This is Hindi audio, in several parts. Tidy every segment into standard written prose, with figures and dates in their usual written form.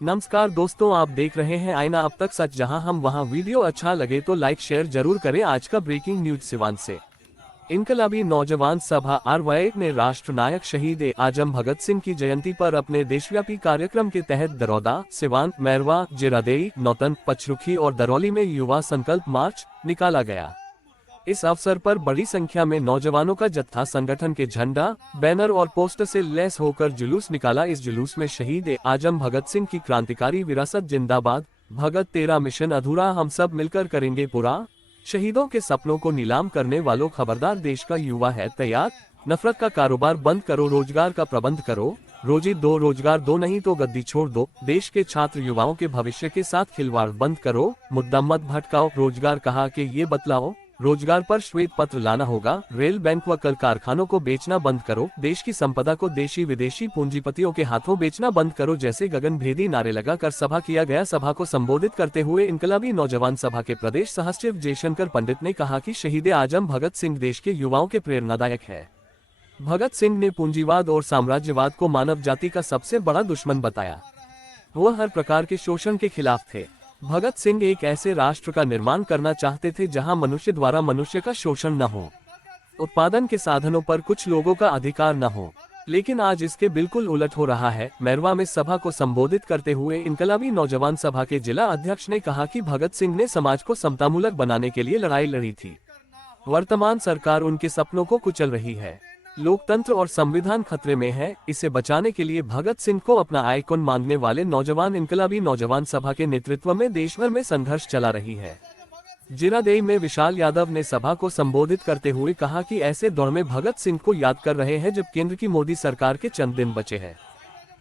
नमस्कार दोस्तों, आप देख रहे हैं आईना अब तक सच, जहां हम वहां। वीडियो अच्छा लगे तो लाइक शेयर जरूर करें। आज का ब्रेकिंग न्यूज सिवान से। इनकलाबी नौजवान सभा आरवाई ने राष्ट्रनायक शहीद आजम भगत सिंह की जयंती पर अपने देशव्यापी कार्यक्रम के तहत दरौदा, सिवान, मैरवा, जिरादेई, नौतन, पचरुखी और दरौली में युवा संकल्प मार्च निकाला गया। इस अवसर पर बड़ी संख्या में नौजवानों का जत्था संगठन के झंडा, बैनर और पोस्टर से लैस होकर जुलूस निकाला। इस जुलूस में शहीद आजम भगत सिंह की क्रांतिकारी विरासत जिंदाबाद, भगत तेरा मिशन अधूरा, हम सब मिलकर करेंगे पूरा, शहीदों के सपनों को नीलाम करने वालों खबरदार, देश का युवा है तैयार, नफरत का कारोबार बंद करो, रोजगार का प्रबंध करो, रोजी दो रोजगार दो, नहीं तो गद्दी छोड़ दो, देश के छात्र युवाओं के भविष्य के साथ खिलवाड़ बंद करो, मुद्दा मत भटकाओ, रोजगार कहा कि ये बतलाओ, रोजगार पर श्वेत पत्र लाना होगा, रेल, बैंक व कल कारखानों को बेचना बंद करो, देश की संपदा को देशी विदेशी पूंजीपतियों के हाथों बेचना बंद करो, जैसे गगनभेदी नारे लगाकर सभा किया गया। सभा को संबोधित करते हुए इनकलाबी नौजवान सभा के प्रदेश सहसचिव जयशंकर पंडित ने कहा कि शहीद आजम भगत सिंह देश के युवाओं के प्रेरणादायक है। भगत सिंह ने पूंजीवाद और साम्राज्यवाद को मानव जाति का सबसे बड़ा दुश्मन बताया। वह हर प्रकार के शोषण के खिलाफ थे। भगत सिंह एक ऐसे राष्ट्र का निर्माण करना चाहते थे जहां मनुष्य द्वारा मनुष्य का शोषण न हो, उत्पादन के साधनों पर कुछ लोगों का अधिकार न हो, लेकिन आज इसके बिल्कुल उलट हो रहा है। मैरवा में सभा को संबोधित करते हुए इनकलाबी नौजवान सभा के जिला अध्यक्ष ने कहा कि भगत सिंह ने समाज को समतामूलक बनाने के लिए लड़ाई लड़ी थी। वर्तमान सरकार उनके सपनों को कुचल रही है। लोकतंत्र और संविधान खतरे में है। इसे बचाने के लिए भगत सिंह को अपना आइकॉन मानने वाले नौजवान इनकलाबी नौजवान सभा के नेतृत्व में देश भर में संघर्ष चला रही है। जिरादेई में विशाल यादव ने सभा को संबोधित करते हुए कहा कि ऐसे दौर में भगत सिंह को याद कर रहे हैं जब केंद्र की मोदी सरकार के चंद दिन बचे हैं।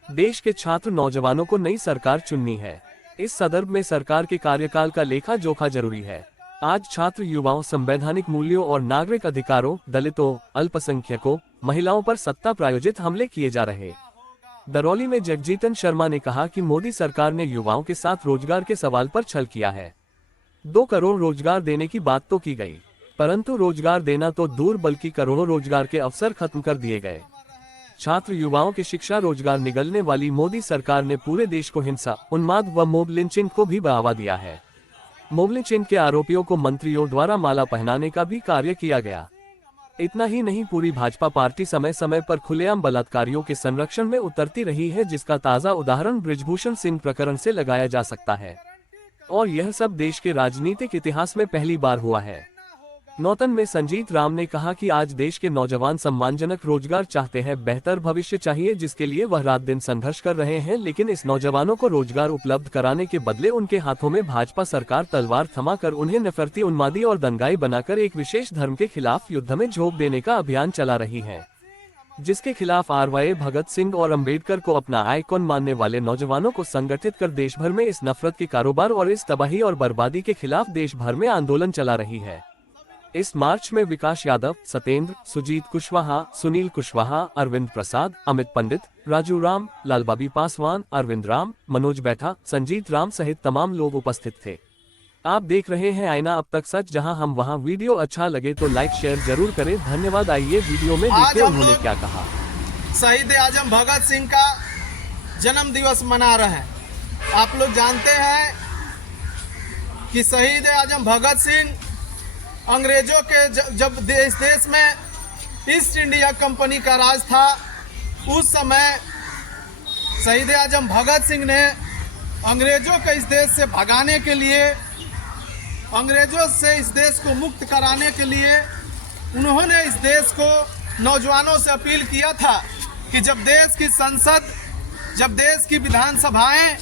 देश के छात्र नौजवानों को नई सरकार चुननी है। इस संदर्भ में सरकार के कार्यकाल का लेखा जोखा जरूरी है। आज छात्र युवाओं, संवैधानिक मूल्यों और नागरिक अधिकारों, दलितों, अल्पसंख्यकों, महिलाओं पर सत्ता प्रायोजित हमले किए जा रहे। दरौली में जगजीतन शर्मा ने कहा कि मोदी सरकार ने युवाओं के साथ रोजगार के सवाल पर छल किया है। 2 करोड़ रोजगार देने की बात तो की गई, परंतु रोजगार देना तो दूर बल्कि करोड़ों रोजगार के अवसर खत्म कर दिए गए। छात्र युवाओं के शिक्षा रोजगार निगलने वाली मोदी सरकार ने पूरे देश को हिंसा, उन्माद व मोब लिंचिंग को भी बढ़ावा दिया है। मोब लिंचिंग के आरोपियों को मंत्रियों द्वारा माला पहनाने का भी कार्य किया गया। इतना ही नहीं, पूरी भाजपा पार्टी समय समय पर खुलेआम बलात्कारियों के संरक्षण में उतरती रही है, जिसका ताजा उदाहरण बृजभूषण सिंह प्रकरण से लगाया जा सकता है। और यह सब देश के राजनीतिक इतिहास में पहली बार हुआ है। नौतन में संजीत राम ने कहा कि आज देश के नौजवान सम्मानजनक रोजगार चाहते हैं, बेहतर भविष्य चाहिए, जिसके लिए वह रात दिन संघर्ष कर रहे हैं, लेकिन इस नौजवानों को रोजगार उपलब्ध कराने के बदले उनके हाथों में भाजपा सरकार तलवार थमाकर उन्हें नफरती, उन्मादी और दंगाई बनाकर एक विशेष धर्म के खिलाफ युद्ध में झोंक देने का अभियान चला रही है, जिसके खिलाफ आरवाई भगत सिंह और अंबेडकर को अपना आइकॉन मानने वाले नौजवानों को संगठित कर देश भर में इस नफरत के कारोबार और इस तबाही और बर्बादी के खिलाफ देश भर में आंदोलन चला रही है। इस मार्च में विकास यादव, सत्येंद्र, सुजीत कुशवाहा, सुनील कुशवाहा, अरविंद प्रसाद, अमित पंडित, राजू राम, लालबाबी पासवान, अरविंद राम, मनोज बैठा, संजीत राम सहित तमाम लोग उपस्थित थे। आप देख रहे हैं आईना अब तक सच, जहां हम वहां। वीडियो अच्छा लगे तो लाइक शेयर जरूर करें। धन्यवाद। आइए वीडियो में देखते हैं उन्होंने क्या कहा। शहीद आजम भगत सिंह का जन्म दिवस मना रहे हैं। आप लोग जानते हैं कि शहीद आजम भगत सिंह अंग्रेजों के जब देश में ईस्ट इंडिया कंपनी का राज था, उस समय शहीद आजम भगत सिंह ने अंग्रेजों को इस देश से भगाने के लिए, अंग्रेजों से इस देश को मुक्त कराने के लिए उन्होंने इस देश को नौजवानों से अपील किया था कि जब देश की संसद, जब देश की विधानसभाएं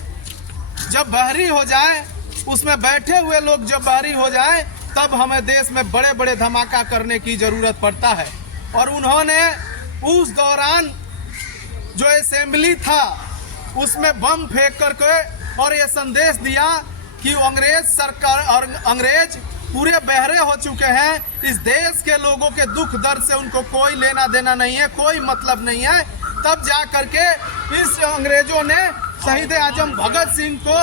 जब बहरी हो जाए, उसमें बैठे हुए लोग जब बहरी हो जाए, तब हमें देश में बड़े बड़े धमाका करने की जरूरत पड़ता है। और उन्होंने उस दौरान जो असेंबली था उसमें बम फेंक करके और ये संदेश दिया कि अंग्रेज सरकार और अंग्रेज पूरे बहरे हो चुके हैं, इस देश के लोगों के दुख दर्द से उनको कोई लेना देना नहीं है, कोई मतलब नहीं है। तब जा करके इस अंग्रेजों ने शहीद आजम भगत सिंह को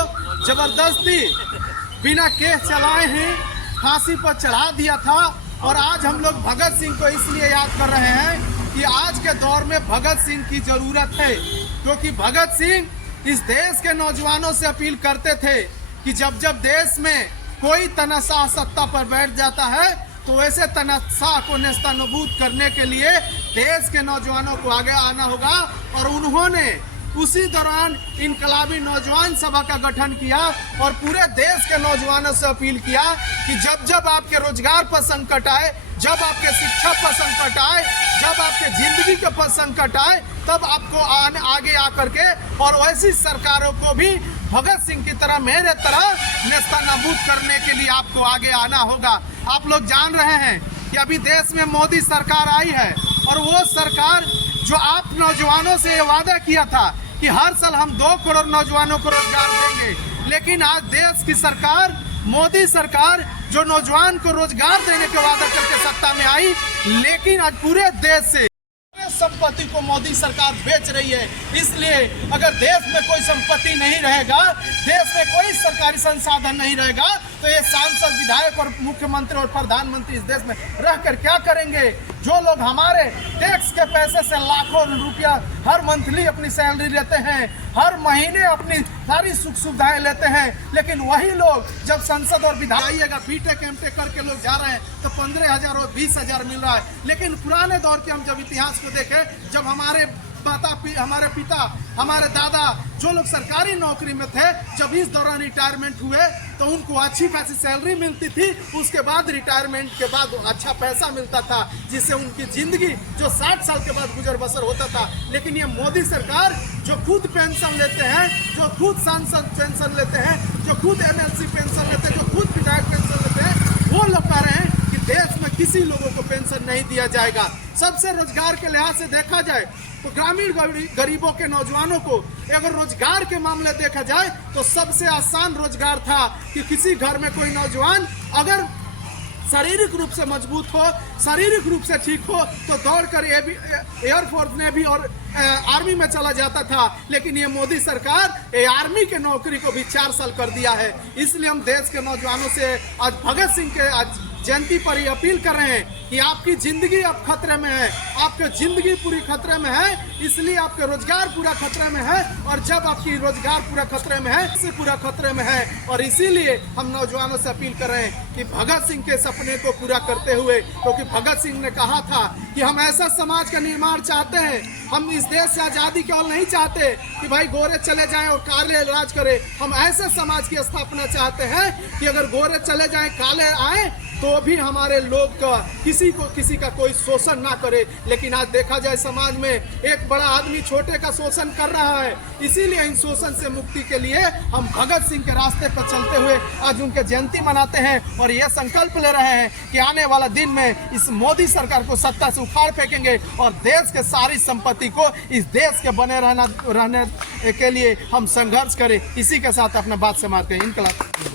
जबरदस्ती बिना केस चलाए ही फांसी पर चढ़ा दिया था। और आज हम लोग भगत सिंह को इसलिए याद कर रहे हैं कि आज के दौर में भगत सिंह की जरूरत है, क्योंकि भगत सिंह इस देश के नौजवानों से अपील करते थे कि जब जब देश में कोई तनाशाह सत्ता पर बैठ जाता है तो वैसे तनाशाह को नेस्तनाबूद करने के लिए देश के नौजवानों को आगे आना होगा। और उन्होंने उसी दौरान इनकलाबी नौजवान सभा का गठन किया और पूरे देश के नौजवानों से अपील किया कि जब जब आपके रोजगार पर संकट आए, जब आपके शिक्षा पर संकट आए, जब आपके जिंदगी के पर संकट आए, तब आपको आगे आकर के और वैसी सरकारों को भी भगत सिंह की तरह, मेरे तरह नेस्तनाबूद करने के लिए आपको आगे आना होगा। आप लोग जान रहे हैं कि अभी देश में मोदी सरकार आई है और वो सरकार जो आप नौजवानों से ये वादा किया था कि हर साल हम 2 करोड़ नौजवानों को रोजगार देंगे, लेकिन आज देश की सरकार, मोदी सरकार जो नौजवान को रोजगार देने के वादा करके सत्ता में आई, लेकिन आज पूरे देश से संपत्ति को मोदी सरकार बेच रही है। इसलिए अगर देश में कोई संपत्ति नहीं रहेगा, देश में कोई सरकारी संसाधन नहीं रहेगा, तो ये सांसद, विधायक और मुख्यमंत्री और प्रधानमंत्री इस देश में रहकर क्या करेंगे? जो लोग हमारे टैक्स के पैसे से लाखों रुपया हर मंथली अपनी सैलरी लेते हैं, हर महीने अपनी सारी सुख सुविधाएं लेते हैं, लेकिन वही लोग जब संसद और विधायक आइएगा, बीटेक एमटेक करके लोग जा रहे हैं तो 15,000 और 20,000 मिल रहा है। लेकिन पुराने दौर के हम जब इतिहास को देखें, जब हमारे पिता, हमारे दादा जो लोग सरकारी नौकरी में थे, जब इस दौरान रिटायरमेंट हुए तो उनको अच्छी खासी सैलरी मिलती थी, उसके बाद रिटायरमेंट के बाद अच्छा पैसा मिलता था, जिससे उनकी जिंदगी जो 60 साल के बाद गुजर बसर होता था। लेकिन ये मोदी सरकार जो खुद पेंशन लेते हैं, जो खुद सांसद पेंशन लेते हैं, जो खुद एमएलसी पेंशन लेते हैं, जो खुद विधायक पेंशन लेते हैं, वो लोग कह रहे हैं कि देश में किसी लोगों को पेंशन नहीं दिया जाएगा। सबसे रोजगार के लिहाज से देखा जाए तो ग्रामीण गरीबों के नौजवानों को अगर रोजगार के मामले देखा जाए तो सबसे आसान रोजगार था कि किसी घर में कोई नौजवान अगर शारीरिक रूप से मजबूत हो, शारीरिक रूप से ठीक हो, तो दौड़कर एयरफोर्स नेवी और आर्मी में चला जाता था। लेकिन ये मोदी सरकार आर्मी के नौकरी को भी 4 साल कर दिया है। इसलिए हम देश के नौजवानों से आज भगत सिंह के आज जयंती पर ही अपील कर रहे हैं कि आपकी जिंदगी अब खतरे में है, आपकी जिंदगी पूरी खतरे में है, इसलिए आपका रोजगार पूरा खतरे में है। और जब आपकी रोजगार पूरा खतरे में है, इससे पूरा खतरे में है, और इसीलिए हम नौजवानों से अपील कर रहे हैं कि भगत सिंह के सपने को पूरा करते हुए, क्योंकि भगत सिंह ने कहा था कि हम ऐसा समाज का निर्माण चाहते हैं, हम इस देश से आज़ादी केवल नहीं चाहते कि भाई गोरे चले जाएं और काले राज करें, हम ऐसे समाज की स्थापना चाहते हैं कि अगर गोरे चले जाएं, काले आए, तो भी हमारे लोग का किसी का कोई शोषण ना करे। लेकिन आज देखा जाए समाज में एक बड़ा आदमी छोटे का शोषण कर रहा है। इसीलिए इन शोषण से मुक्ति के लिए हम भगत सिंह के रास्ते पर चलते हुए आज उनके जयंती मनाते हैं और यह संकल्प ले रहे हैं कि आने वाला दिन में इस मोदी सरकार को सत्ता से उखाड़ फेंकेंगे और देश के सारी संपत्ति को इस देश के बने रहने के लिए हम संघर्ष करें। इसी के साथ अपना बात समाप्त करें। इनकलाब।